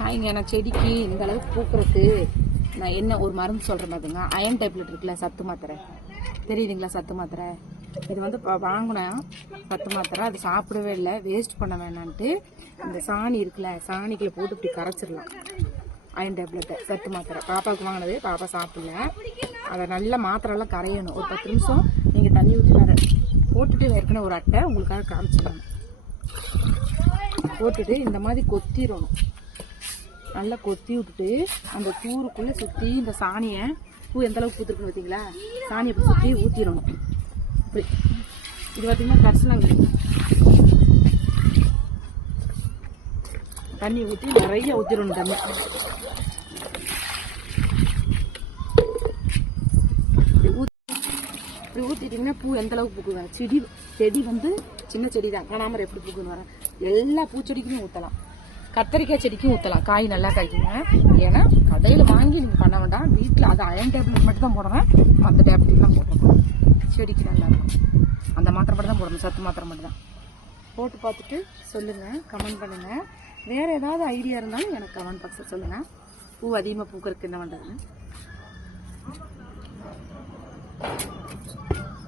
ஹாய்ங்க, நான் செடிக்கு இந்த அளவுக்கு பூக்கிறதுக்கு நான் என்ன ஒரு மருந்து சொல்கிறேன் பார்த்துங்க. அயன் டேப்லெட் இருக்குல்ல, சத்து மாத்திரை தெரியுதுங்களா? சத்து மாத்திரை இது வந்து வாங்கினேன் சத்து மாத்திரை. அது சாப்பிடவே இல்லை, வேஸ்ட் பண்ண வேணான்ட்டு இந்த சாணி இருக்குல்ல, சாணிக்குள்ள போட்டு இப்படி கரைச்சிடலாம். அயன் டேப்லெட்டு சத்து மாத்திரை பாப்பாவுக்கு வாங்கினது, பாப்பா சாப்பிடல. அதை நல்லா மாத்திரெல்லாம் கரையணும். ஒரு 10 நிமிஷம் நீங்கள் தண்ணி ஊற்றி போட்டுட்டு ஏற்கனவே ஒரு அட்டை உங்களுக்காக காமிச்சிடணும். போட்டுட்டு இந்த மாதிரி கொத்திடணும். நல்லா கொத்தி விட்டுட்டு அந்த தூருக்குள்ளே சுற்றி இந்த சாணியை, பூ எந்த அளவுக்கு பூத்துருக்குன்னு பார்த்தீங்களா, சாணியை இப்படி சுற்றி ஊற்றிடணும். இப்படி இது பார்த்தீங்கன்னா கரிசலாங்கண்ணி தண்ணி ஊற்றி நிறைய ஊற்றிடணும். தண்ணி இப்படி ஊற்றிட்டிங்கன்னா பூ எந்த அளவுக்கு பூக்குது. செடி வந்து சின்ன செடி தான், காணாமரை எப்படி பூக்குன்னு வரேன். எல்லா பூச்செடிக்குமே ஊற்றலாம். கத்தரிக்காய் செடிக்கும் ஊற்றலாம், காய் நல்லா காய்க்குங்க. ஏன்னா கடையில் வாங்கி நீங்கள் பண்ண வேண்டாம், வீட்டில் அது அயன் டேப்லெட் மட்டும் தான் போடுவேன். மற்ற டேப்லெட்லாம் போடணும், செடிக்கு நல்லாயிருக்கும். அந்த மாத்திரை மட்டும் தான் போடணும், சத்து மாத்திரை மட்டும் தான். போட்டு பார்த்துட்டு சொல்லுங்கள், கமெண்ட் பண்ணுங்கள். வேறு ஏதாவது ஐடியா இருந்தாலும் எனக்கு கமெண்ட் பாக்ஸில் சொல்லுங்கள். பூ அதிகமாக பூக்கிறதுக்கு என்ன பண்ணுறதுன்னு.